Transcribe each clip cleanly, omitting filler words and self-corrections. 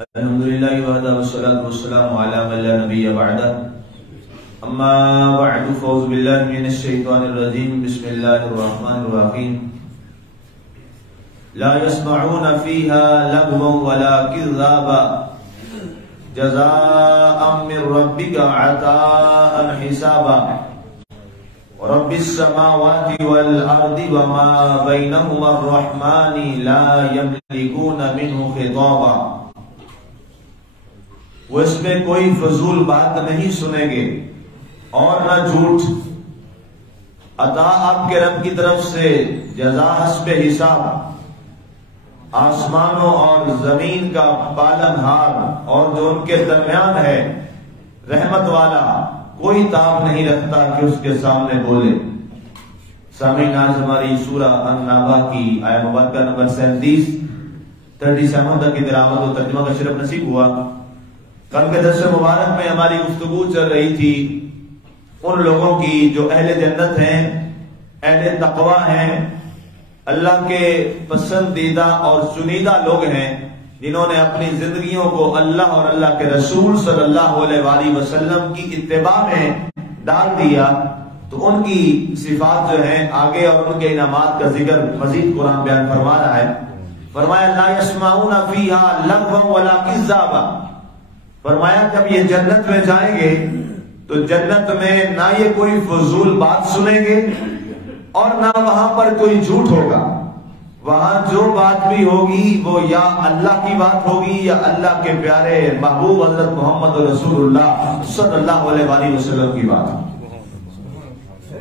الحمدللہ وحدہ والصلاة والسلام علی من لا نبی بعدہ اما بعد فاعوذ باللہ من الشیطان الرجیم بسم اللہ الرحمن الرحیم لا يسمعون فيها لغوا ولا كذابا جزاء من ربك عطاء حسابا رب السماوات والارض وما بينهما الرحمن لا يملكون منه خطابا. وہ اس میں کوئی فضول بات نہیں سنیں گے اور نہ جھوٹ. عطا آپ کے رب کی طرف سے، جزا حسب حساب. آسمانوں اور زمین کا پالن ہار اور جو ان کے درمیان ہے رحمت والا کوئی تاب نہیں رکھتا کہ اس کے سامنے بولے. سامعین، آج ہماری سورہ النبا کی آیت مبارکہ نمبر 37 تک کی تلاوت و ترجمہ کا شرف نصیب ہوا. کل کے درس مبارک میں ہماری گفتگو چل رہی تھی ان لوگوں کی جو اہل جنت ہیں، اہل تقوی ہیں، اللہ کے پسندیدہ اور چنیدہ لوگ ہیں، جنہوں نے اپنی زندگیوں کو اللہ اور اللہ کے رسول صلی اللہ علیہ وآلہ وسلم کی اتباع میں ڈال دیا. تو ان کی صفات جو ہیں آگے اور ان کے انعامات کا ذکر مزید قرآن بیان فرما رہا ہے. فرمایا لا يسمعون فيها لغوا ولا كذابا. فرمایا جب یہ جنت میں جائیں گے تو جنت میں نہ یہ کوئی فضول بات سنیں گے اور نہ وہاں پر کوئی جھوٹ ہوگا. وہاں جو بات بھی ہوگی وہ یا اللہ کی بات ہوگی یا اللہ کے پیارے محبوب حضرت محمد رسول اللہ صلی اللہ علیہ وآلہ وسلم کی بات.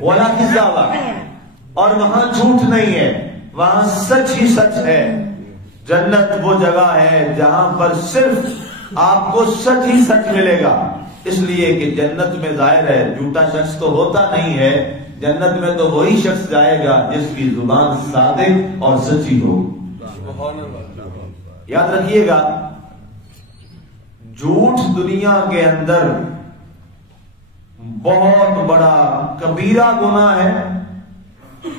وَلَا كِذَّابًا. اور وہاں جھوٹ نہیں ہے، وہاں سچ ہی سچ ہے. جنت وہ جگہ ہے جہاں پر صرف آپ کو سچ ہی سچ ملے گا، اس لیے کہ جنت میں ظاہر ہے جھوٹا شخص تو ہوتا نہیں ہے. جنت میں تو وہی شخص جائے گا جس کی زبان صادق اور سچی ہو. یاد رکھیے گا، جھوٹ دنیا کے اندر بہت بڑا کبیرہ گناہ ہے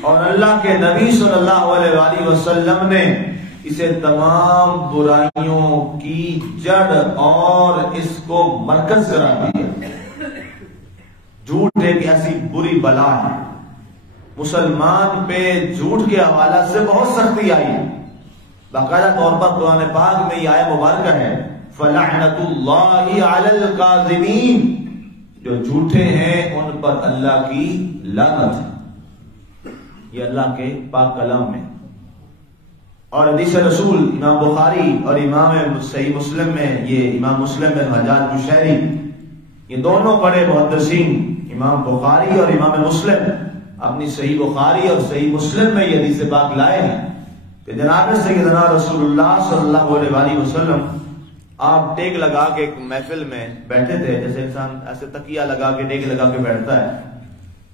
اور اللہ کے نبی صلی اللہ علیہ وآلہ وسلم نے اسے تمام برائیوں کی جڑ اور اس کو مرکز قرار دیا. جھوٹ ایک ایسی بری بلا ہے. مسلمان پہ جھوٹ کے حوالے سے بہت سختی آئی ہے. باقاعدہ طور پر قرآن پاک میں یہ آیت مبارکہ ہے فَلَعْنَةُ اللَّهِ عَلَى الْكَاذِبِينَ. جو جھوٹے ہیں ان پر اللہ کی لعنت ہے. یہ اللہ کے پاک کلام میں. اور حدیث رسول امام بخاری اور امام صحیح مسلم میں، یہ امام مسلم بن حجاج قشیری، یہ دونوں بڑے محدثین امام بخاری اور امام مسلم اپنی صحیح بخاری اور صحیح مسلم میں یہ حدیث پاک لائے ہیں کہ جناب سیدنا رسول اللہ صلی اللہ علیہ وآلہ وسلم آپ ٹیک لگا کے ایک محفل میں بیٹھے تھے، جیسے انسان ایسے تکیہ لگا کے ٹیک لگا کے بیٹھتا ہے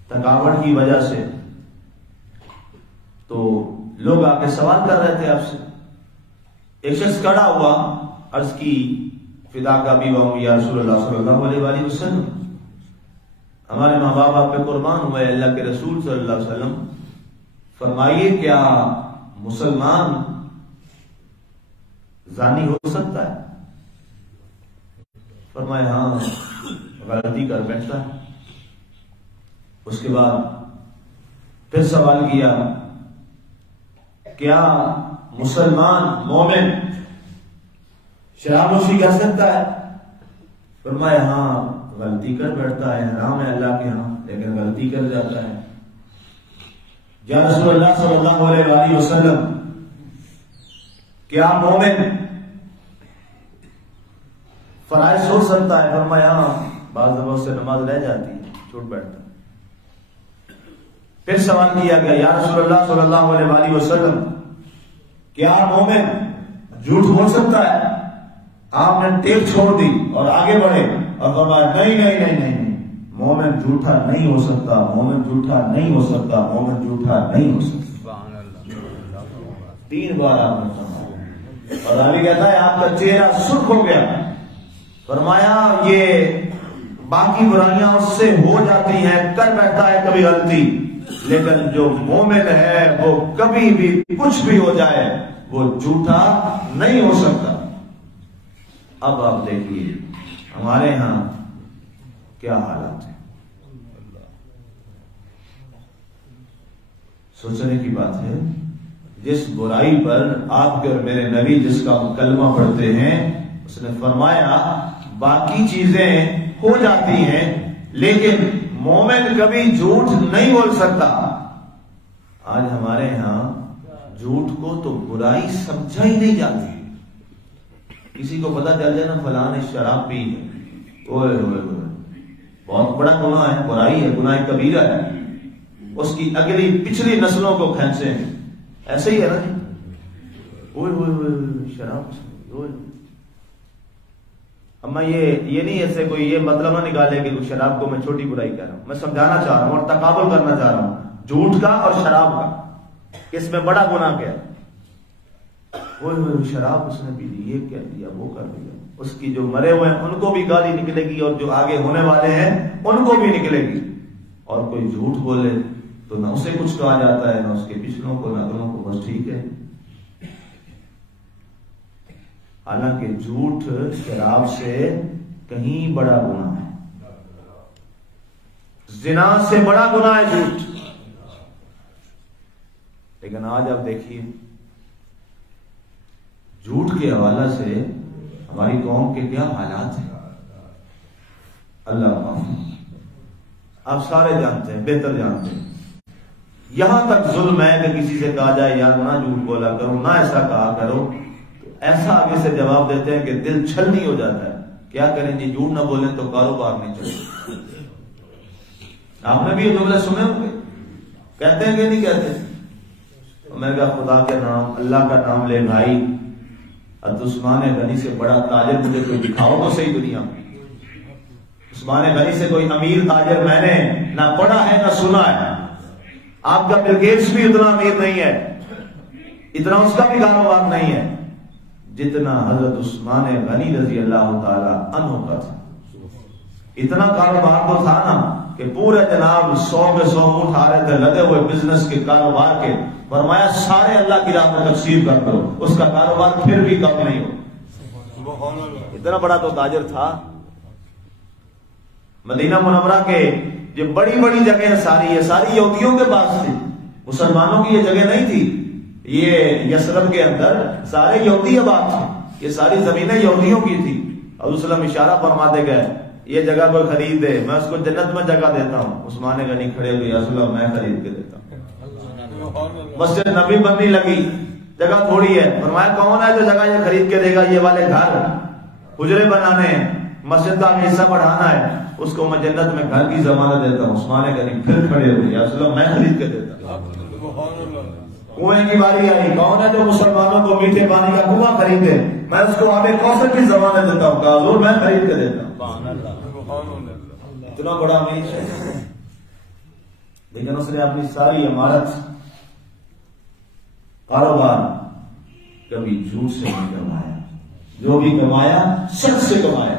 تھکاوٹ کی وجہ سے. تو لوگ آ کے سوال کر رہے تھے آپ سے. ایک شخص کھڑا ہوا، عرض کی فدا کا بھی ہوں یا رسول اللہ صلی اللہ علیہ وآلہ وسلم، ہمارے ماں باپ آپ پہ قربان ہوئے، اللہ کے رسول صلی اللہ علیہ وسلم فرمائیے کیا مسلمان زانی ہو سکتا ہے؟ فرمایا ہاں، غلطی کر بیٹھتا ہے. اس کے بعد پھر سوال کیا کیا مسلمان مومن شراب نوشی کر سکتا ہے؟ فرمایا ہاں، غلطی کر بیٹھتا ہے، حرام ہے اللہ کے ہاں لیکن غلطی کر جاتا ہے. یا رسول اللہ صلی اللہ علیہ وآلہ وسلم کیا مومن فرائض چھوڑ سکتا ہے؟ فرمایا ہاں، بعض دفعہ سے نماز رہ جاتی ہے، چھوٹ بیٹھتا ہے. پھر سوال کیا گیا یا رسول اللہ صلی اللہ علیہ وآلہ وسلم کیا مومن جھوٹ بول سکتا ہے؟ آپ نے ٹیپ چھوڑ دی اور آگے بڑھے اور فرمایا نہیں نہیں نہیں نہیں، مومن جھوٹا نہیں ہو سکتا، مومن جھوٹا نہیں ہو سکتا، مومن جھوٹا نہیں ہو سکتا. 3 بار آپ نے فرمایا. اور علی کہتا ہے آپ کا چہرہ سرخ ہو گیا. فرمایا یہ باقی برائیاں اس سے ہو جاتی ہیں، کر بیٹھتا ہے کبھی غلطی، لیکن جو مومن ہے وہ کبھی بھی کچھ بھی ہو جائے وہ جھوٹا نہیں ہو سکتا. اب آپ دیکھیے ہمارے ہاں کیا حالات ہیں. سوچنے کی بات ہے. جس برائی پر آپ کے اور میرے نبی جس کا کلمہ پڑھتے ہیں اس نے فرمایا باقی چیزیں ہو جاتی ہیں لیکن مومن کبھی جھوٹ نہیں بول سکتا. آج ہمارے ہاں جھوٹ کو تو برائی سمجھا ہی نہیں جاتی. کسی کو پتا چل جائے نا فلاں نے شراب پی ہے, اوئے ہوئے ہوئے بہت بڑا گناہ ہے, برائی ہے, گناہ کبیرہ ہے, اس کی اگلی پچھلی نسلوں کو کھینچے ہیں. ایسے ہی ہے نا جی, اوئے ہوئے ہوئے شراب. اب میں یہ نہیں ایسے کوئی یہ مطلب نہ نکالے کہ شراب کو میں چھوٹی برائی کہہ رہا ہوں. میں سمجھانا چاہ رہا ہوں اور تقابل کرنا چاہ رہا ہوں جھوٹ کا اور شراب کا, اس میں بڑا گناہ کیا ہے. وہ شراب اس نے پی لی, یہ کہہ دیا, وہ کر دیا. اس کی جو مرے ہوئے ہیں ان کو بھی گالی نکلے گی اور جو آگے ہونے والے ہیں ان کو بھی نکلے گی. اور کوئی جھوٹ بولے تو نہ اسے کچھ کہا جاتا ہے نہ اس کے پچھلوں کو نہ اگلوں کو, بس ٹھیک ہے. حالانکہ جھوٹ شراب سے کہیں بڑا گناہ ہے, زنا سے بڑا گناہ ہے جھوٹ. لیکن آج آپ دیکھیے جھوٹ کے حوالے سے ہماری قوم کے کیا حالات ہیں. اللہ معاف. آپ سارے جانتے ہیں, بہتر جانتے ہیں. یہاں تک ظلم ہے کہ کسی سے کہا جائے یار نہ جھوٹ بولا کرو, نہ ایسا کہا کرو, تو ایسا آگے سے جواب دیتے ہیں کہ دل چھلنی ہو جاتا ہے. کیا کریں جی, جھوٹ نہ بولیں تو کاروبار نہیں چلے. آپ نے بھی یہ جملے سنے ہوں گے, کہتے ہیں کہ نہیں کہتے. میں کہا خدا کے نام, اللہ کا نام لے بھائی, عثمان غنی سے بڑا تاجر مجھے کوئی دکھاؤ تو صحیح دنیا میں. عثمان غنی سے کوئی امیر تاجر میں نے نہ پڑھا ہے نہ سنا ہے. آپ کا بل گیٹس بھی اتنا امیر نہیں ہے, اتنا اس کا بھی کاروبار نہیں ہے جتنا حضرت عثمان غنی رضی اللہ تعالی عنہ کا تھا. اتنا کاروبار تو تھا نا کہ پورے جناب 100 کے 100 اٹھا رہے تھے لدے ہوئے بزنس کے کاروبار کے. فرمایا سارے اللہ کی راہ میں تقسیم کر دو, اس کا کاروبار پھر بھی کم نہیں ہو. اتنا بڑا تو تاجر تھا. مدینہ منورہ کے جو بڑی بڑی جگہیں ساری, یہ ساری یہودیوں کے پاس تھی, مسلمانوں کی یہ جگہ نہیں تھی. یہ یثرب کے اندر سارے یہودی آباد تھے, یہ ساری زمینیں یہودیوں کی تھی. اور وسلم اشارہ فرماتے گئے یہ جگہ کوئی خرید دے میں اس کو جنت میں جگہ دیتا ہوں. عثمان غنی کھڑے ہوئے, یا رسول اللہ میں خرید کے دیتا ہوں. مسجد نبی بننے لگی, جگہ تھوڑی ہے. فرمایا کون ہے جو جگہ یہ خرید کے دے گا, یہ والے گھر حجرے بنانے ہیں, مسجد کا حصہ بڑھانا ہے, اس کو میں جنت میں گھر کی ضمانت دیتا ہوں. عثمان غنی پھر کھڑے ہوئے, یا رسول اللہ میں خرید کے دیتا ہوں. کنویں کی باری آئی, کون ہے جو مسلمانوں کو میٹھے پانی کا کنواں خرید دے, میں اس کو آب کوثر کی ضمانت دیتا ہوں. کہا حضور میں خرید کے دیتا ہوں. اتنا بڑا امیر ہے, لیکن اس نے اپنی ساری عمارت کاروبار کبھی جھوٹ سے نہیں کمایا. جو بھی کمایا سچ سے کمایا.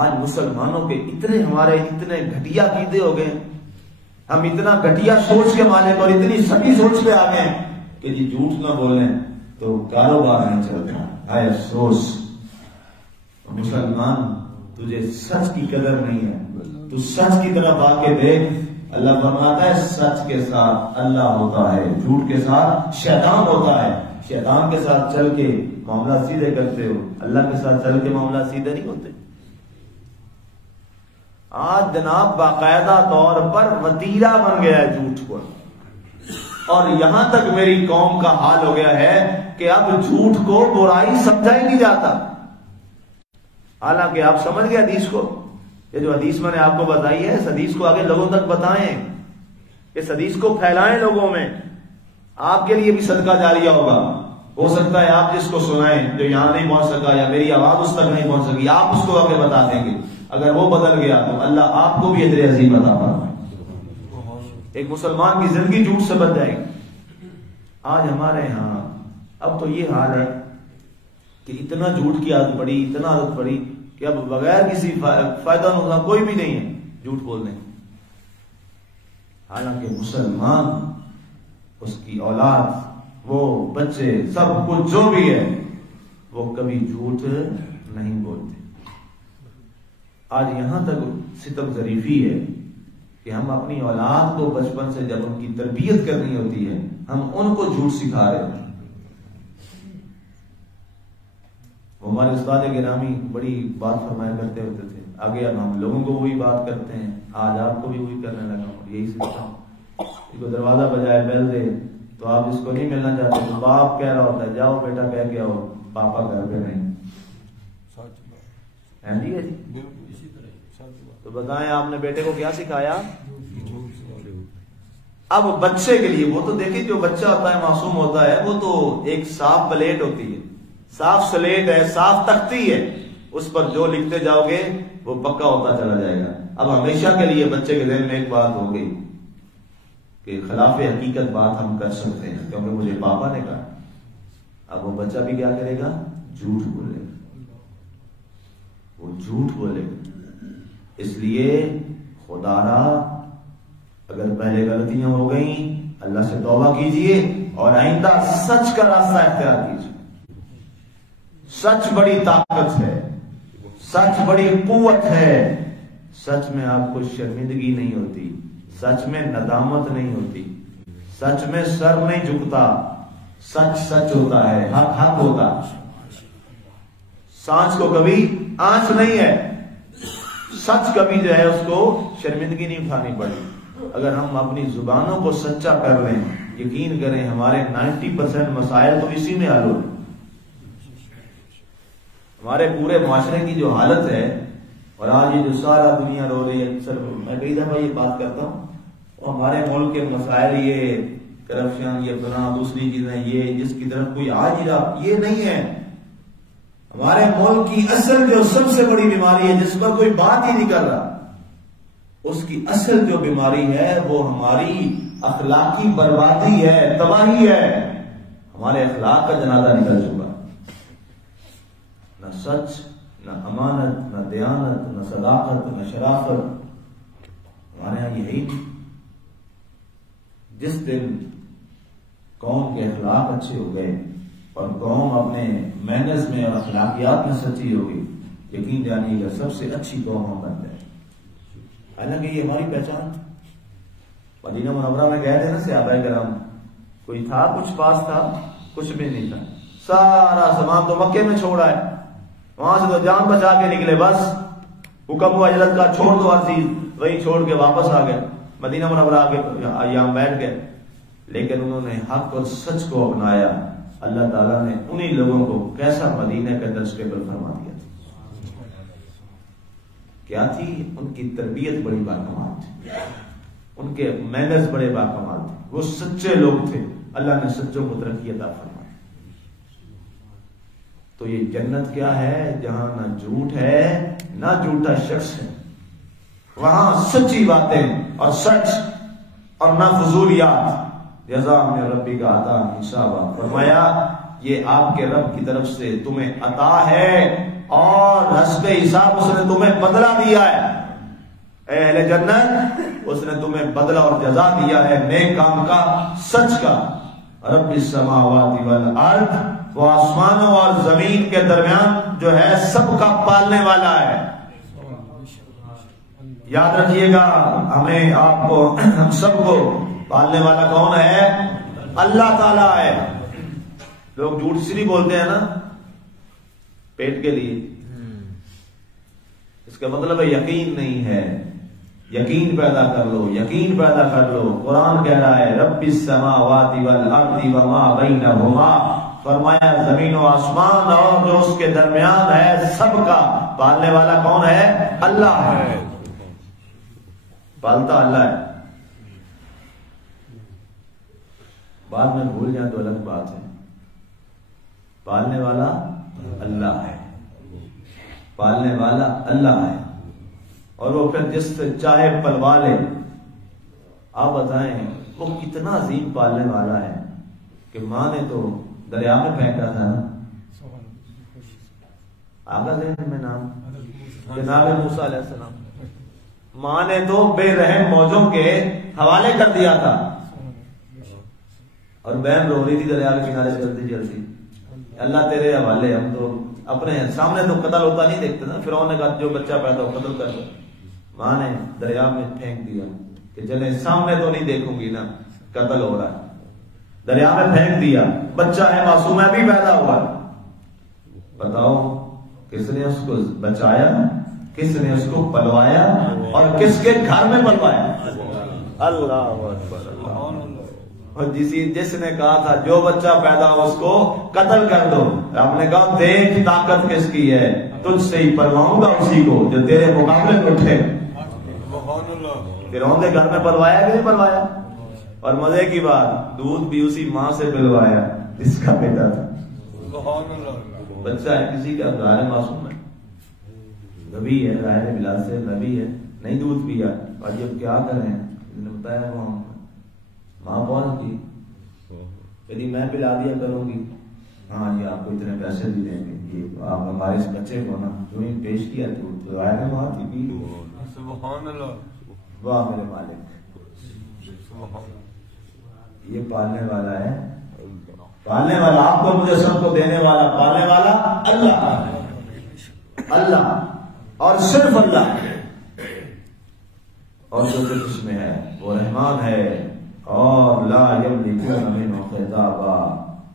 آج مسلمانوں کے اتنے ہمارے اتنے گھٹیا عقیدے ہو گئے, ہم اتنا گھٹیا سوچ کے مالک اور اتنی سٹی سوچ پہ آ گئے کہ جی جھوٹ نہ بولیں تو کاروبار نہیں چلتا. آئے افسوس مسلمان, تجھے سچ کی قدر نہیں ہے. تو سچ کی طرف آ کے دیکھ, اللہ فرماتا ہے سچ کے ساتھ اللہ ہوتا ہے, جھوٹ کے ساتھ شیطان ہوتا ہے. شیطان کے ساتھ چل کے معاملہ سیدھے کرتے ہو, اللہ کے ساتھ چل کے معاملہ سیدھے نہیں ہوتے. آج جناب باقاعدہ طور پر وتیرہ بن گیا ہے جھوٹ کو, اور یہاں تک میری قوم کا حال ہو گیا ہے کہ اب جھوٹ کو برائی سمجھا ہی نہیں جاتا. حالانکہ آپ سمجھ گئے حدیث کو, یہ جو حدیث میں نے آپ کو بتائی ہے اس حدیث کو آگے لوگوں تک بتائیں, اس حدیث کو پھیلائیں لوگوں میں. آپ کے لیے بھی صدقہ جاریہ ہوگا. ہو سکتا ہے آپ جس کو سنائیں جو یہاں نہیں پہنچ سکا یا میری آواز اس تک نہیں پہنچ سکی, آپ اس کو آگے بتا دیں گے. اگر وہ بدل گیا تو اللہ آپ کو بھی اجر عظیم عطا فرمائے. ایک مسلمان کی زندگی جھوٹ سے بچ جائے گی. آج ہمارے ہاں اب تو یہ حال ہے کہ اتنا جھوٹ کی عادت پڑی, اتنا عادت پڑی کہ اب بغیر کسی فائدہ نقصان کوئی بھی نہیں ہے جھوٹ بولنے. حالانکہ مسلمان, اس کی اولاد, وہ بچے, سب کچھ جو بھی ہے وہ کبھی جھوٹ نہیں بولتے. آج یہاں تک ستم ظریفی ہے کہ ہم اپنی اولاد کو بچپن سے جب ان کی تربیت کرنی ہوتی ہے ہم ان کو جھوٹ سکھا رہے ہیں. وہ ہمارے استاد گرامی بڑی بات فرمایا کرتے ہوتے تھے, آگے اب ہم لوگوں کو وہی بات کرتے ہیں, آج آپ کو بھی وہی کرنے لگا ہوں. یہی سکھتا ہوں, اس کو دروازہ بجائے بیل دے تو آپ اس کو نہیں ملنا چاہتے تو باپ کہہ رہا ہوتا ہے جاؤ بیٹا کہہ کے آؤ, پاپا گھر پہ نہیں. جی تو بتائیں آپ نے بیٹے کو کیا سکھایا؟ اب بچے کے لیے وہ تو دیکھیں جو بچہ ہوتا ہے معصوم ہوتا ہے وہ تو ایک صاف پلیٹ ہوتی ہے, صاف سلیٹ ہے, صاف تختی ہے, اس پر جو لکھتے جاؤ گے وہ پکا ہوتا چلا جائے گا. اب ہمیشہ کے لیے بچے کے ذہن میں ایک بات ہو گئی کہ خلاف حقیقت بات ہم کر سکتے ہیں کیونکہ مجھے پاپا نے کہا. اب وہ بچہ بھی کیا کرے گا؟ جھوٹ بولے گا, وہ جھوٹ بولے گا. اس لیے خدا را اگر پہلے غلطیاں ہو گئیں اللہ سے توبہ کیجئے اور آئندہ سچ کا راستہ اختیار کیجئے. سچ بڑی طاقت ہے, سچ بڑی قوت ہے. سچ میں آپ کو شرمندگی نہیں ہوتی, سچ میں ندامت نہیں ہوتی, سچ میں سر نہیں جھکتا. سچ سچ ہوتا ہے, حق حق ہوتا. سانچ کو کبھی آنچ نہیں ہے, سچ کبھی جو ہے اس کو شرمندگی نہیں اٹھانی پڑی. اگر ہم اپنی زبانوں کو سچا کر لیں یقین کریں ہمارے 90% مسائل تو اسی میں حل ہو. ہمارے پورے معاشرے کی جو حالت ہے اور آج یہ جو سارا دنیا رو رہی ہے, اکثر میں کئی دفعہ یہ بات کرتا ہوں, اور ہمارے ملک کے مسائل یہ کرپشن, یہ بنا دوسری چیزیں, یہ جس کی طرف کوئی آ نہیں رہا, یہ نہیں ہے. ہمارے ملک کی اصل جو سب سے بڑی بیماری ہے جس پر کوئی بات ہی نہیں کر رہا, اس کی اصل جو بیماری ہے وہ ہماری اخلاقی بربادی ہے, تباہی ہے. ہمارے اخلاق کا جنازہ نکل چکا. نہ سچ, نہ امانت, نہ دیانت, نہ صداقت, نہ شرافت. ہمارے یہاں یہی جس دن قوم کے اخلاق اچھے ہو گئے اور قوم اپنے مینرز میں اور اخلاقیات میں سچی ہوگی, یقین جانیے گا سب سے اچھی قوم ہم بن جائے. حالانکہ یہ ہماری پہچان. مدینہ منورہ میں گئے تھے نا صحابہ کرام, کوئی تھا کچھ پاس تھا؟ کچھ بھی نہیں تھا. سارا سامان تو مکے میں چھوڑا ہے, وہاں سے تو جان بچا کے نکلے, بس حکم ہوا حضرت کا چھوڑ دو ہر چیز, وہی چھوڑ کے واپس آ گئے مدینہ منورہ آ کے یہاں بیٹھ گئے. لیکن انہوں نے حق اور سچ کو اپنایا. اللہ تعالیٰ نے انہی لوگوں کو کیسا مدینہ کا درس ٹیبل فرما دیا تھا. کیا تھی ان کی تربیت بڑی باکمال تھی, ان کے مینرز بڑے باکمال تھے, وہ سچے لوگ تھے. اللہ نے سچوں کو ترقی عطا فرمائی. تو یہ جنت کیا ہے؟ جہاں نہ جھوٹ ہے نہ جھوٹا شخص ہے, وہاں سچی باتیں اور سچ اور نہ فضولیات. جزا من ربک عطا حسابا, فرمایا یہ آپ کے رب کی طرف سے تمہیں عطا ہے اور حسب حساب اس نے تمہیں بدلہ دیا ہے. اے اہل جنت, اس نے تمہیں بدلہ اور جزا دیا ہے نیک کام کا, سچ کا. رب السماوات والارض, وہ آسمانوں اور زمین کے درمیان جو ہے سب کا پالنے والا ہے. یاد رکھیے گا, ہمیں آپ کو ہم سب کو پالنے والا کون ہے؟ اللہ تعالیٰ ہے. لوگ جھوٹ اس لیے بولتے ہیں نا پیٹ کے لیے, اس کا مطلب ہے یقین نہیں ہے. یقین پیدا کر لو, یقین پیدا کر لو. قرآن کہہ رہا ہے رب السماوات والارض وما بینہما, فرمایا زمین و آسمان اور جو اس کے درمیان ہے سب کا پالنے والا کون ہے؟ اللہ ہے. پالتا اللہ ہے. بعد میں بھول جائیں تو الگ بات ہے. پالنے والا اللہ ہے, پالنے والا اللہ ہے. اور وہ پھر جس سے چاہے پلوا لے. آپ بتائیں وہ کتنا عظیم پالنے والا ہے کہ ماں نے تو دریا میں پھینکا تھا نا. آگا ذہن میں نام جناب موسیٰ علیہ السلام, ماں نے تو بے رحم موجوں کے حوالے کر دیا تھا اور بہن رو رہی تھی دریا کے کنارے چلتی چلتی. اللہ تیرے حوالے، ہم تو اپنے سامنے تو قتل ہوتا نہیں دیکھتے نا. فرعون نے کہا جو بچہ پیدا ہو قتل کر دو. ماں نے دریا میں پھینک دیا کہ چلے سامنے تو نہیں دیکھوں گی نا قتل ہو رہا ہے. دریا میں پھینک دیا، بچہ ہے معصوم ہے ابھی پیدا ہوا. بتاؤ کس نے اس کو بچایا، کس نے اس کو پلوایا اور کس کے گھر میں پلوایا؟ اللہ اکبر. اور جس نے کہا تھا جو بچہ پیدا ہو اس کو قتل کر دو، رب نے کہا دیکھ طاقت کس کی ہے، تجھ سے ہی پلواؤں گا اسی کو جو تیرے مقابلے میں اٹھے. فرعون کے گھر میں پلوایا کہ نہیں پلوایا؟ اور مزے کی بات دودھ بھی اسی ماں سے پلوایا جس کا بیٹا تھا. بچہ ہے کسی کا، ظاہر معصوم ہے، نبی ہے، ظاہر بلال سے نبی ہے، نہیں دودھ پیا. اور جب کیا کریں، نے بتایا وہ ماں پہنچ دی، یعنی میں پلا دیا کروں گی. ہاں جی آپ کو اتنے پیسے بھی دیں گے، یہ آپ ہمارے اس بچے کو نا جو ہی پیش کیا تو ظاہر ماں تھی بھی. سبحان اللہ. واہ میرے مالک، یہ پالنے والا ہے، پالنے والا آپ کو مجھے سب کو دینے والا پالنے والا اللہ، اللہ اور صرف اللہ. اور جو کچھ میں ہے وہ رحمان ہے. اور لا یملکون منہ خطابا،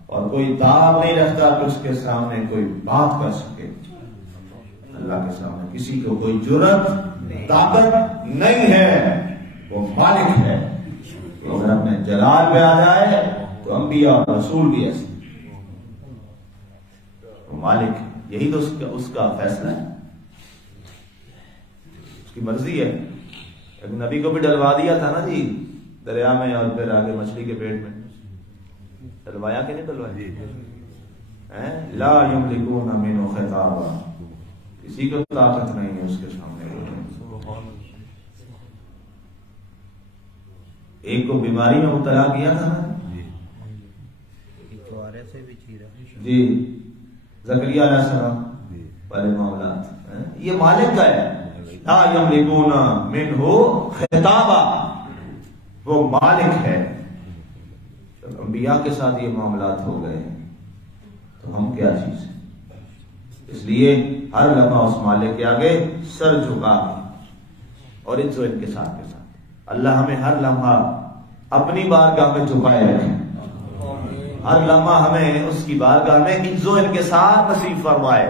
اور کوئی داب نہیں رکھتا کہ اس کے سامنے کوئی بات کر سکے. اللہ کے سامنے کسی کو کوئی جرأت طاقت نہیں ہے. وہ مالک ہے. اگر اپنے جلال پہ آ جائے تو انبیاء اور رسول بھی ایسے. وہ مالک ہے، یہی تو اس کا فیصلہ ہے، اس کی مرضی ہے. ایک نبی کو بھی ڈلوا دیا تھا نا جی دریا میں، اور پھر آگے مچھلی کے پیٹ میں ڈلوایا کہ نہیں ڈلوایا؟ لا یملکون منہ خطابا، کسی کو طاقت نہیں ہے اس کے سامنے. ایک کو بیماری میں مبتلا کیا تھا نا جی زکریا علیہ السلام والے معاملات. یہ مالک کا ہے. لا یملکون منہ خطابا، وہ مالک ہے. جب انبیاء کے ساتھ یہ معاملات ہو گئے تو ہم کیا چیز ہیں؟ اس لیے ہر لمحہ اس مالک کے آگے سر جھکا اور ان کے ساتھ اللہ ہمیں ہر لمحہ اپنی بارگاہ میں جھکائے رکھے. ہر لمحہ ہمیں اس کی بارگاہ میں عزت و انکسار نصیب فرمائے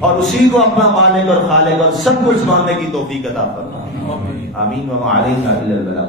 اور اسی کو اپنا مالک اور خالق اور سب کچھ ماننے کی توفیق عطا فرمائے. آمین. وما علینا الا البلاغ.